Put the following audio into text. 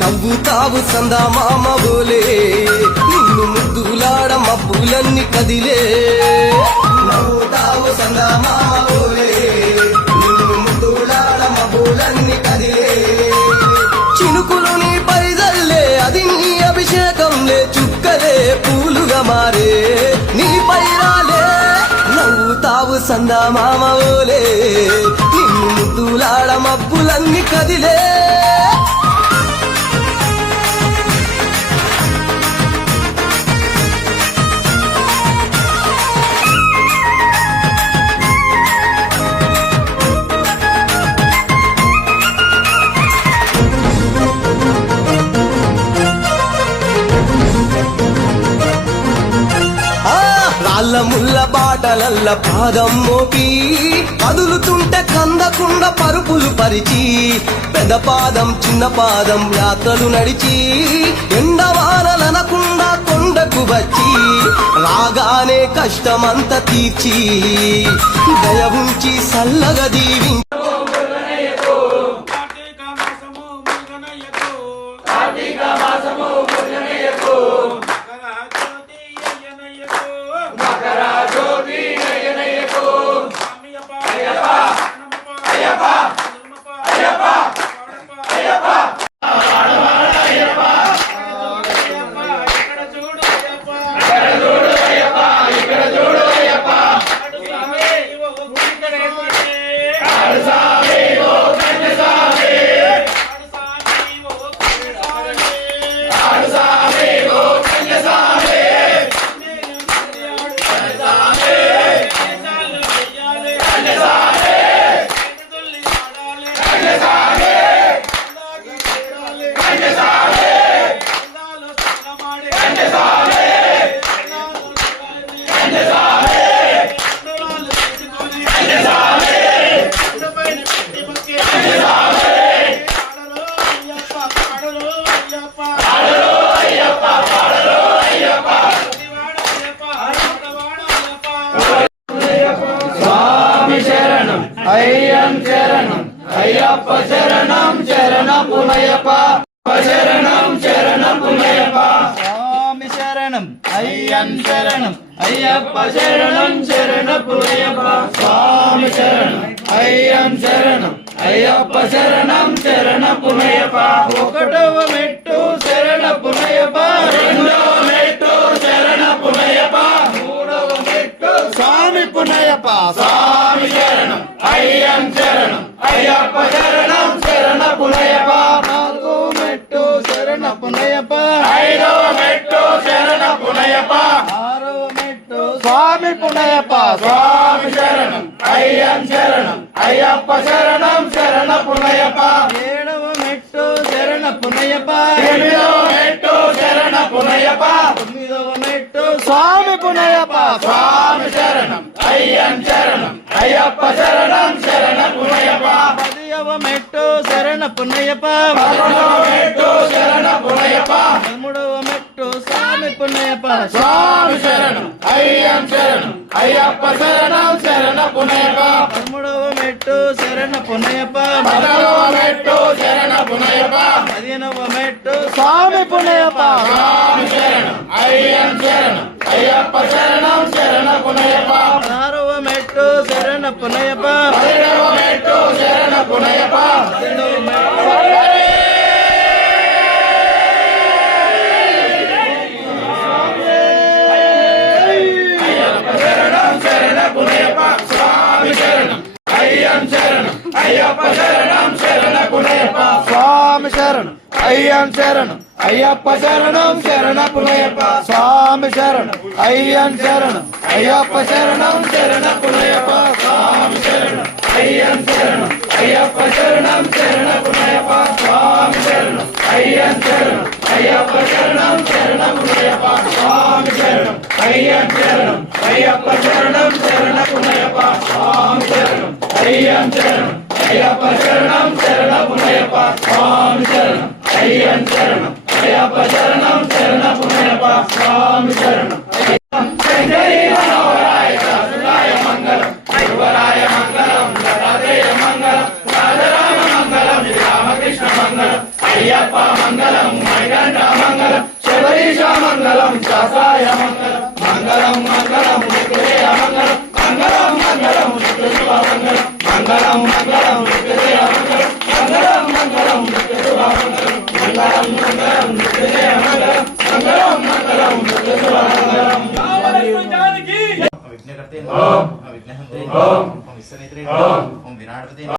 నవ్వుతావు సందా మామ బోలే నిన్ను ముద్దులాడ మబ్బులన్నీ కదిలే. నవ్వుతావు సందా మామ నిన్ను ముద్దులాడ మబ్బులన్నీ కదిలే. చినుకులు నీ పైదల్లే అది నీ అభిషేకంలే చుక్కలే పూలుగా మారే. నీ పైరాలే నవ్వుతావు సందా మామ ఓలే నిన్ను ముద్దులాడ మబ్బులన్నీ కదిలే. రాళ్ళ ముల్ల బాటలల్ల పాదం మోపి కదులుతుంటే కందకుండ పరుపులు పరిచి పెద్ద పాదం చిన్న పాదం యాత్రలు నడిచి ఎండవానలనకుండా కొండకు వచ్చి రాగానే కష్టమంత తీర్చి దయ ఉంచి సల్లగా దీవించి Tarzan! శరణం శరణం. అయ్యప్ప శరణం శరణ పునయప్ప శరణం శరణ పునయప్ప స్వామి శరణం అయ్యన్ శరణం. అయ్యప్ప శరణం శరణ పునయప్ప స్వామి శరణం అయ్యన్ శరణం. అయ్యప్ప శరణం శరణ పునయప్ప ఒకటవ మెట్టు శరణ పునయప్ప రెండవ మెట్టు శరణ పునయప్ప మూడవ మెట్టు స్వామి పునయప్ప స్వామి అయ్యం శరణం. అయ్యప్ప శరణం శరణ పునయప్ప నాలుగో మెట్టు శరణ పునయప్ప ఐదవ మెట్టు శరణ పునయప్ప ఆరవ మెట్టు స్వామి పునయప్ప స్వామి శరణం అయ్యం శరణం. అయ్యప్ప శరణం శరణ పునయప్ప ఏడవ మెట్టు శరణ పునయప్ప ఎనిమిదవ మెట్టు శరణ పునయప్ప తొమ్మిదవ మెట్టు స్వామి పునయప్ప స్వామి శరణం అయ్యం శరణం. అయ్యప్ప శరణం శరణ పునయప్ప పదియవ మెట్టు శరణ పునయప్ప పదకొండవ మెట్టు శరణ పునయప్ప పదమూడవ మెట్టు స్వామి పునయప్ప స్వామి శరణం అయ్యం శరణం అయ్యప్ప శరణం శరణ పునయప్ప పదమూడవ మెట్టు శరణ పునయప్ప పదవ మెట్టు శరణ పునయప్ప పదిహేనవ మెట్టు స్వామి పునయప్ప స్వామి శరణం అయ్యం శరణం అయ్యప్ప శరణం శరణ మెట్టు శరణ పునయప్ప శరణ పునయప్ప పద్దెనిమిదవ శరణం శరణ పునయప్ప స్వామి శరణం అయ్యం శరణం. అయ్యప్ప శరణం శరణపులయ్యప్ప స్వామి శరణం. అయ్యం శరణం. అయ్యప్ప శరణం శరణపులయ్యప్ప స్వామి శరణం. అయ్యం శరణం. అయ్యప్ప శరణం శరణపులయ్యప్ప స్వామి శరణం. అయ్యం శరణం. అయ్యప్ప శరణం శరణపులయ్యప్ప స్వామి శరణం. అయ్యం శరణం. అయ్యప్ప శరణం శరణపులయ్యప్ప స్వామి శరణం. అయ్యం శరణం. అయ్యప్ప శరణం శరణపులయ్యప్ప స్వామి శరణం. అయ్యం చరణం అయ్యప్ప చరణం చరణపుణ్యప్ప స్వామి చరణం అయ్యప్ప మంగళం మైగంట మంగళం శబరీష మంగళం శాసాయ మంగళం మంగళం మంగళం